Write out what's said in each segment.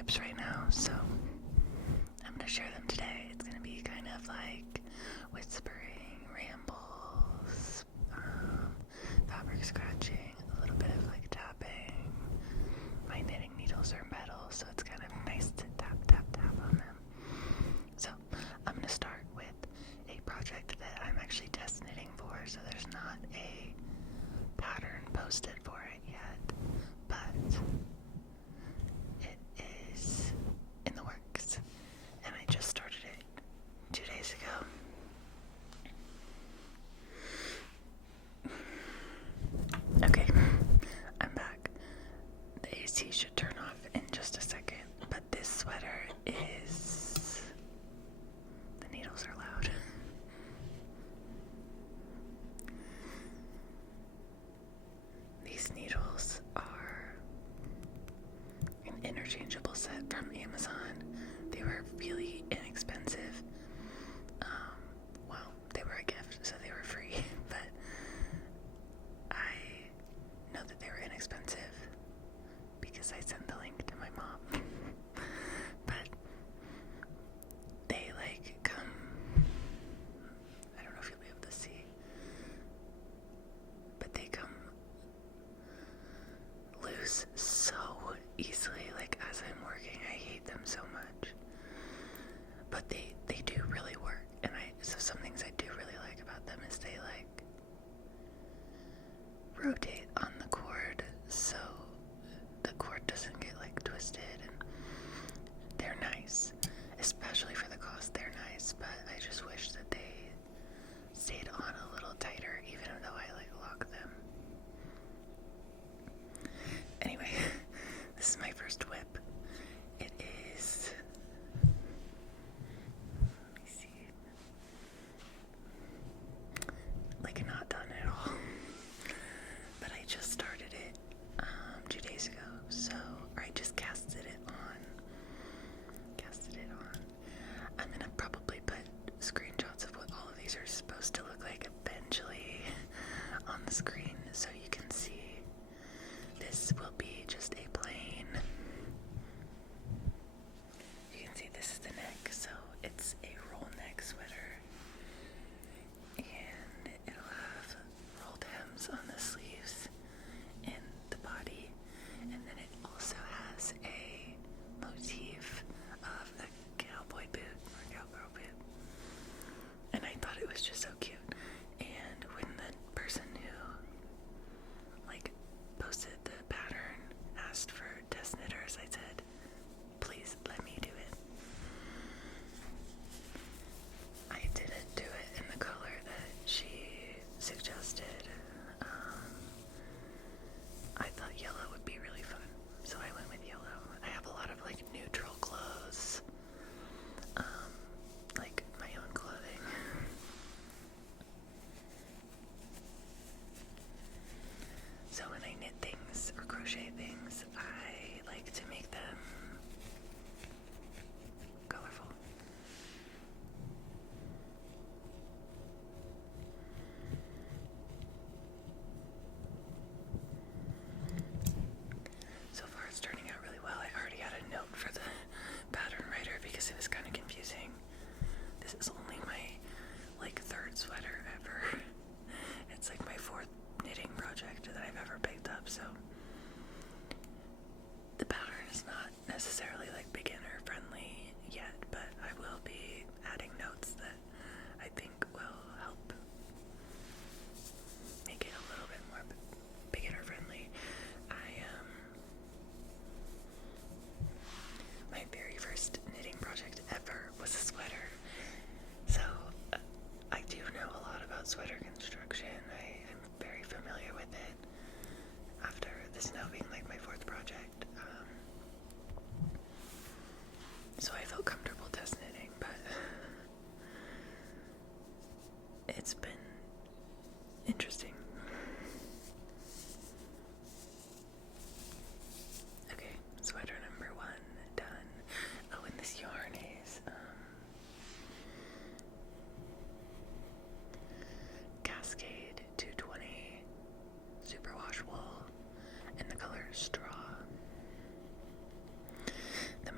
WIPs right now, so I'm going to share them today. It's going to be kind of like whispering, rambles, fabric scratching, a little bit of like tapping. My knitting needles are metal, so it's kind of nice to tap, tap, tap on them. So I'm going to start with a project that I'm actually test knitting for, so there's not a pattern posted for it yet, but it is in the works, and I just started it 2 days ago. Okay, I'm back. The AC should turn off in just a second, but this sweater is... the needles are loud. These needles are an interchangeable set from Amazon. They were really inexpensive. Well, they were a gift, so they were free, but I know that they were inexpensive because I sent the link to my mom. But they like come, I don't know if you'll be able to see, but they come loose so easily, like as I'm working. I hate them so much, but they do really work. And so some things I do really like about them is they like rotate on the cord, so the cord doesn't get like twisted, and they're nice, especially for the cost. They're nice, but I just wish that they stayed on a little tighter, even though I like lock them. Anyway, this is my first WIP. It is, let me see, like not done at all, but I just started it 2 days ago, so, or I just casted it on. I'm gonna probably put screenshots of what all of these are supposed to look like eventually on the screen, so you can see. This will be just a plain, you can see this is the neck, so it's a roll neck sweater, and it'll have rolled hems on the sleeves and the body, and then it also has a motif of a cowboy boot or cowgirl boot, and I thought it was just so cute. And when the person who like posted the pattern asked for test knitters, I said, please let me do it. I didn't do it in the color that she suggested. I thought yellow would be really fun, so I went with yellow. I have a lot of like neutral clothes, like my own clothing. So when I knit things or crochet things, I like to make them colorful. So far it's turning out really well. I already had a note for the pattern writer because it was kind of confusing. This is only my like third sweater ever. It's like my fourth knitting project that I've ever picked up, so the pattern is not necessarily like beginner friendly yet, but I will be adding notes that I think will help make it a little bit more beginner friendly. My very first knitting project ever was a sweater, so I do know a lot about sweater construction. I am very familiar with it after this now being like my fourth project. So I felt comfortable test knitting, but it's been interesting. Okay, sweater number 1 done. Oh, and this yarn is Cascade 220 Superwash wool, and the color is straw. The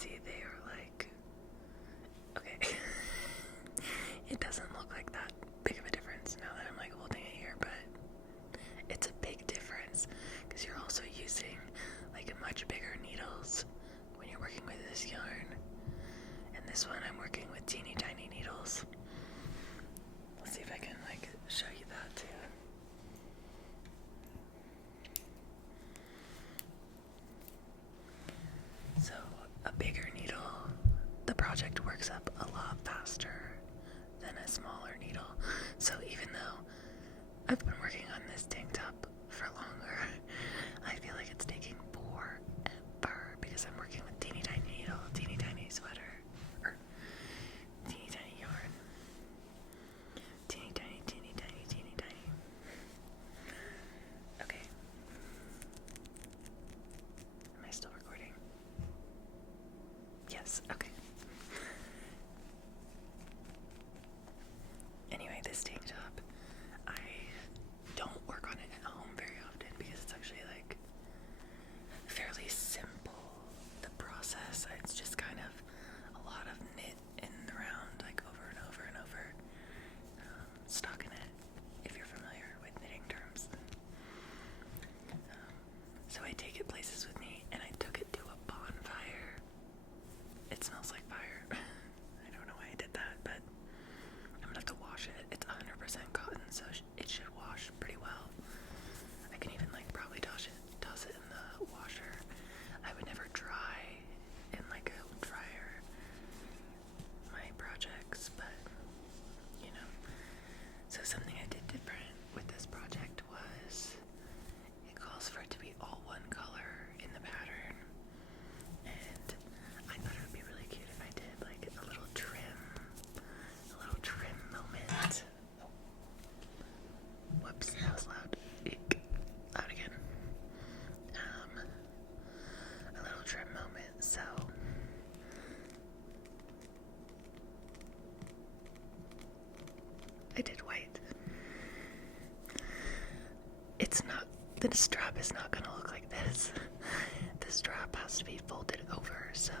see, they are like, okay, it doesn't look like that big of a difference now that I'm like holding it here, but it's a big difference because you're also using like much bigger needles when you're working with this yarn. And this one I'm working with teeny tiny needles. Let's see if I can like show you that too. So a bigger needle, the project works up a lot faster than a smaller needle. So even though I've been working on this tank top for longer, I feel like it's taking forever because I'm working with teeny tiny needle, teeny tiny sweater, or teeny tiny yarn. Teeny tiny, teeny tiny, teeny tiny. Okay. Am I still recording? Yes, okay. Anyway, this tank top, I don't work on it at home very often because it's actually like fairly simple, the process. It's just kind of a lot of knit in the round, like over and over and over, stockinette, if you're familiar with knitting terms. So I take it places with me, and I took it to a bonfire. It smells like fire. I don't know why I did that, but I'm gonna have to wash it. It's 100% cotton, so it should wash pretty well. I can even like probably toss it in the washer. I would never dry in like a dryer my projects, but you know. So something I did different with this project was it calls for it to be all one color in the pattern, and I thought it would be really cute if I did like a little trim moment. Oh. Whoops, that was loud. Eek. Loud again. A little trim moment, so I did white. It's not, the strap is not gonna look like this. The strap has to be folded over, so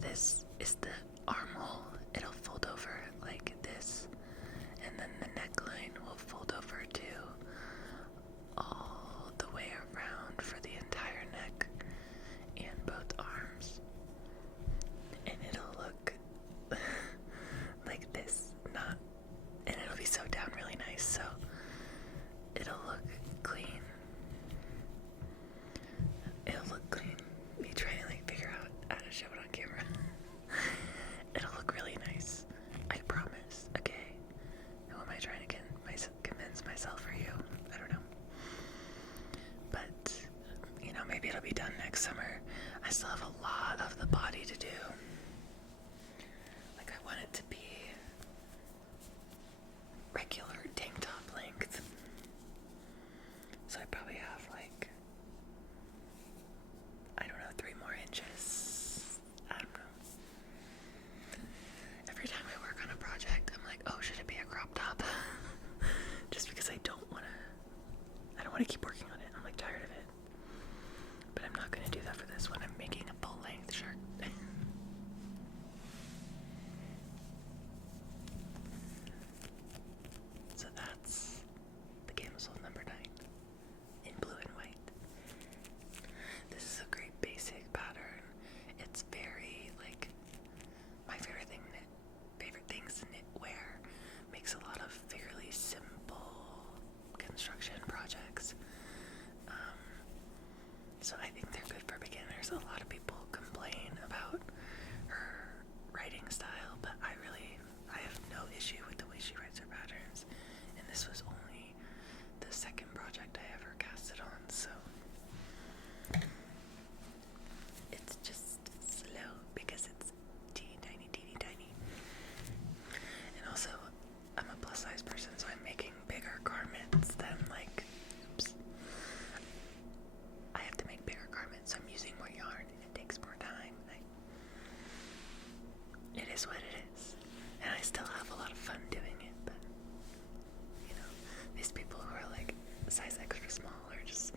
this is the armhole. It'll fold over like this, and then the neckline will fold over too, all the way around for the entire neck and both arms. And it'll look like this, and it'll be sewed down really nice, so it'll look clean. It'll look clean. Me trying to like figure out how to show it on camera. It'll look really nice. I promise. Okay. Who am I trying to convince myself or you? I don't know. But, you know, maybe it'll be done next summer. I still have a lot of the body to do. Like, I want it to be regular tank top length. So I probably have like, I don't know, 3 more inches. I don't know. Every time I work on a project, I'm like, oh, should it be a crop top? Just because I don't want to keep working on it. I'm like tired of it. But I'm not going to do that for this one. I'm making a full length shirt. So that's the camisole number 9 in blue and white. This is a great basic pattern. It's very like my favorite things to knitwear. Makes a lot of fairly simple construction projects. So I think they're good for beginners. A lot of people complain about her writing style, but I have no issue with the way she writes her patterns. And this was only the second project I ever casted on, so it's just slow because it's teeny tiny, teeny tiny. And also, I'm a plus size person, so I'm making bigger garments than like, I have to make bigger garments, so I'm using more yarn and it takes more time. It is what it is. And I still have a lot of fun doing it, but you know, these people who are like size extra small are just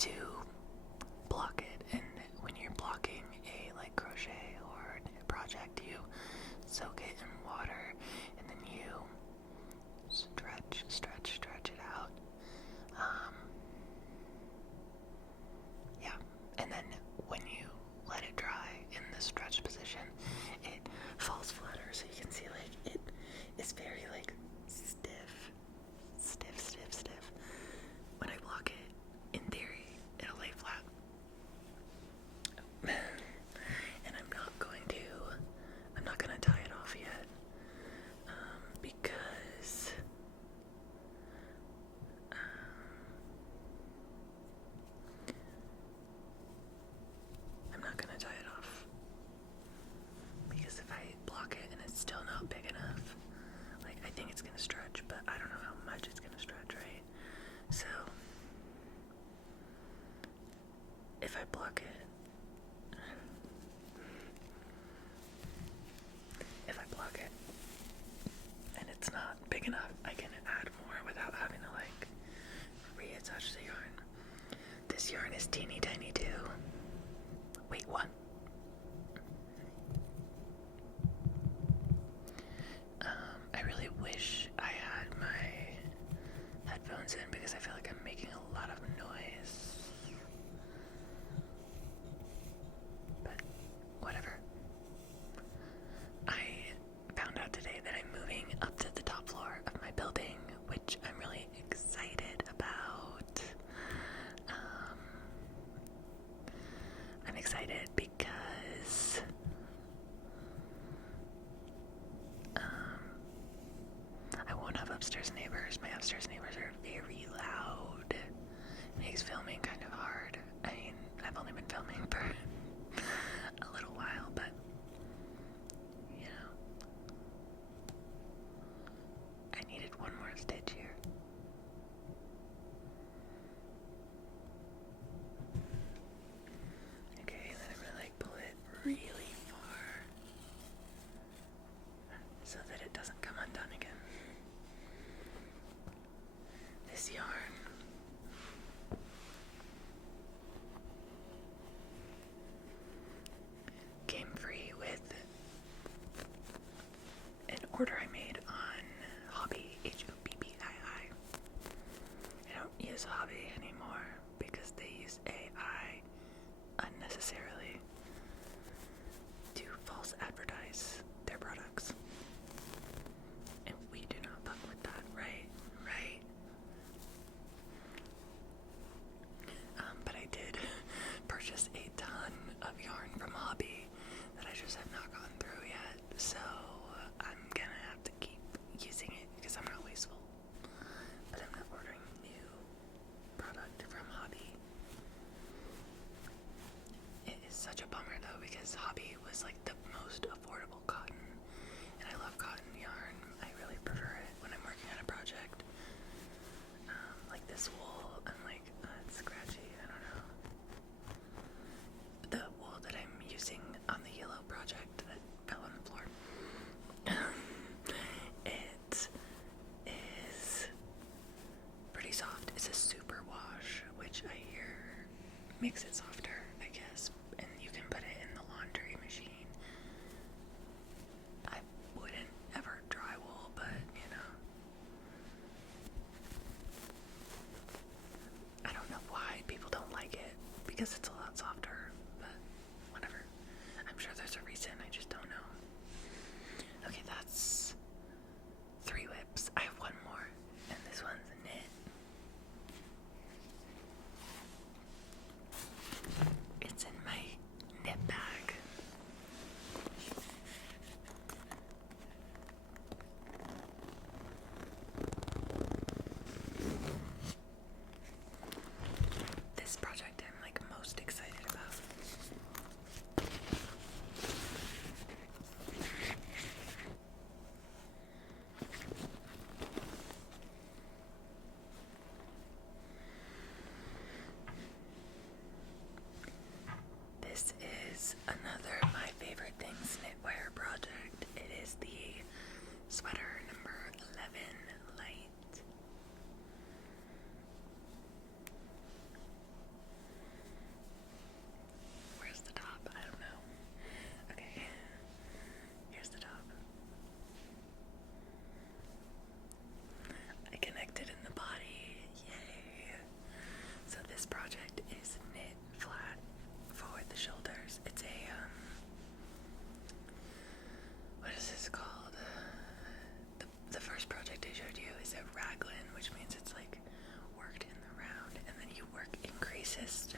to block it. And when you're blocking a like crochet or a project, you soak it in water and then you stretch it out. Yeah, and then when you let it dry in the stretch position, it falls flatter, so you can see like it is very like stiff. When I block it, in theory, it'll lay flat. And I'm not gonna tie it off yet, because I'm not gonna tie it off, because if I block it and it's still not big enough, like I think it's gonna stretch, but I don't know how much it's gonna stretch, right? So if I block it, and it's not big enough, I can add more without having to like reattach the yarn. This yarn is teeny tiny too. Wait, what? I really wish I had my headphones in because I feel like I'm making a lot of noise. But whatever. I found out today that I'm moving up to the top floor of my building, which I'm really excited about. I'm excited because I won't have upstairs neighbors. My upstairs neighbors are very loud. It makes filming kind of hard. I mean, I've only been filming for a little while, but you know, I needed one more stitch here. Okay, and then I'm gonna like pull it really far so that it doesn't come undone again. This yarn came free with an order I made on Hobbii, Hobbii. I don't use Hobbii anymore because they use AI unnecessarily to false advertise their products. And we do not fuck with that, right? But I did purchase a ton of yarn from Hobbii that I just have not gone through yet, so I'm gonna have to keep using it because I'm not wasteful. But I'm not ordering new product from Hobbii. It is such a bummer though, because Hobbii was like the most affordable cotton, and I love cotton yarn. I really prefer it when I'm working on a project. Like this wool, I'm like, it's scratchy, I don't know. The wool that I'm using on the yellow project that fell on the floor, it is pretty soft. It's a Superwash, which I hear makes it softer, I guess, and you can put it in the laundry machine. I wouldn't ever dry wool, but you know, I don't know why people don't like it, because it's a lot softer, but whatever. I'm sure there's a reason, I just don't know. Okay, that's 3 whips. I have one more, and this one's knit. It's in my knit bag. This project I'm like most excited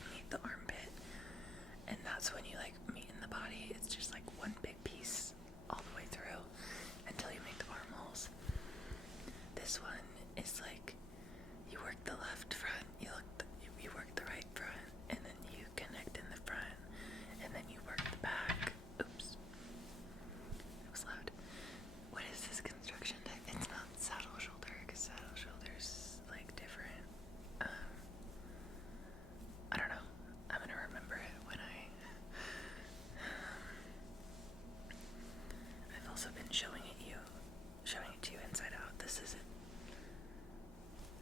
beneath the armpit, and that's when you like meet in the body. It's just like one big piece all the way through until you make the armholes. This one is like you work the left front, you work the right front, and then you connect in the front, and then you work the back. Oops, it was loud. What is this construction type? It's not saddle shoulder, because saddle shoulder's like different. I don't know. I'm gonna remember it when I've also been showing it to you inside out. This is it.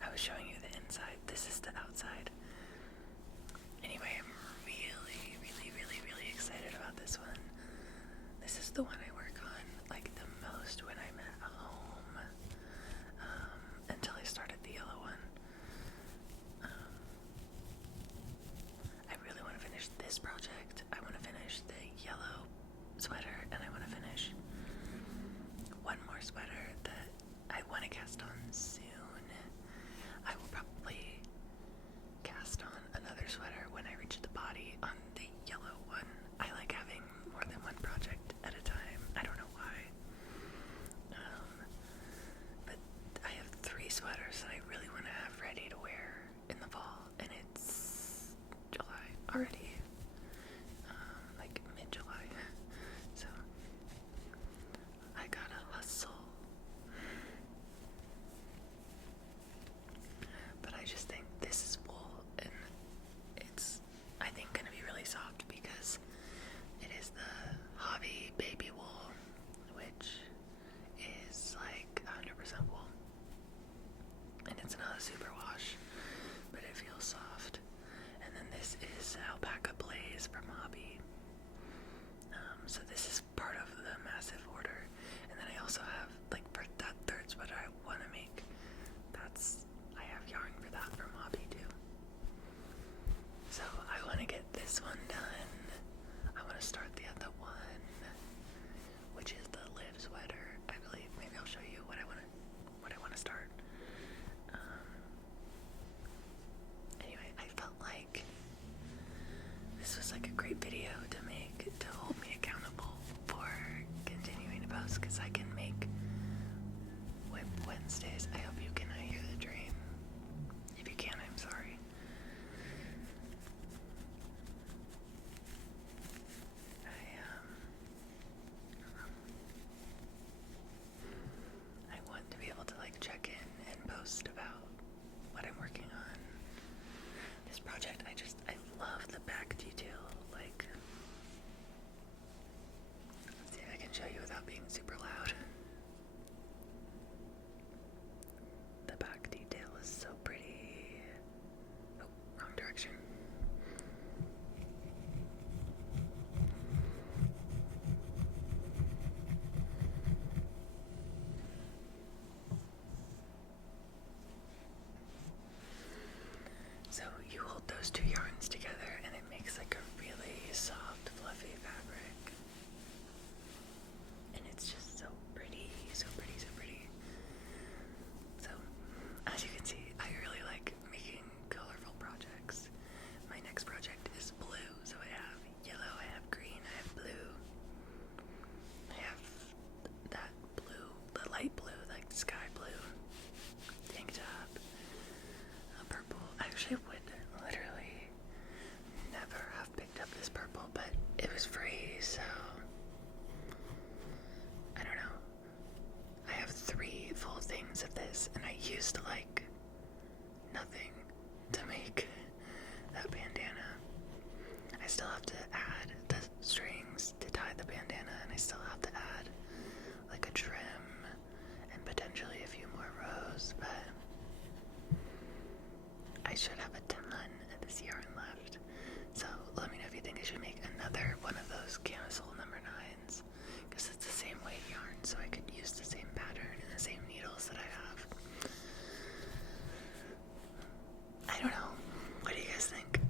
I was showing you the inside. This is the outside. Anyway, I'm really, really, really, really excited about this one. This is the one I work on like the most when I'm at home, until I started the yellow one. I really want to finish this project. I want to finish the yellow sweater, and I want to finish one more sweater that I want to cast on soon. I will probably cast on another sweater when I reach the body on the yellow one. I like having more than one project at a time. I don't know why. But I have 3 sweaters that I really want to have ready to wear in the fall, and it's July already. Like mid-July. So I gotta hustle. But I just think this is wool, and it's, I think, gonna be really soft because it is the Hobbii baby wool, which is like 100% wool. And it's not a superwash, but it feels soft. And then this is Alpaca Blaze from Hobbii. So this is part of the massive order. And then I also have, like, for that third sweater I want to make, I have yarn for that from Hobbii too. So I want to get this one done. I want to start the other one, which is the live sweater, I believe. Maybe I'll show you what I want to start. Anyway, I felt like this was like a great video to make to hold me accountable for continuing to post, because I can make WIP Wednesdays. I hope you can hear the dream. If you can, I'm sorry. I want to be able to like check in and post about what I'm working on. This project, I love the back detail. Like, let's see if I can show you without being super loud. The back detail is so pretty. Oh, wrong direction. So you hold those 2 yarns together and it makes like a really soft, fluffy fabric. And it's just so pretty, so pretty, so pretty. So, as you can see, I really like making colorful projects. My next project is blue. So I have yellow, I have green, I have blue. I have that blue, the light blue, like sky blue tank top. Purple. I actually would literally never have picked up this purple, but it was free, so I don't know. I have 3 full things of this, and I used like nothing to make that bandana. I still have to add the strings to tie the bandana, and I still have to add like a trim and potentially a few more rows, but I should have a ton of this yarn left. So let me know if you think I should make another one of those camisole number 9s, because it's the same weight yarn, so I could use the same pattern and the same needles that I have. I don't know. What do you guys think?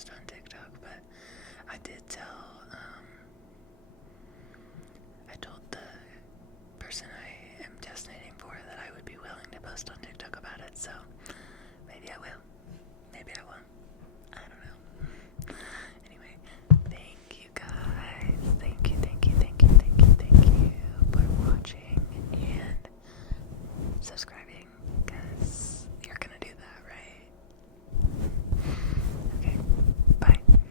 post on TikTok, but I did tell, I told the person I am designating for that I would be willing to post on TikTok about it, so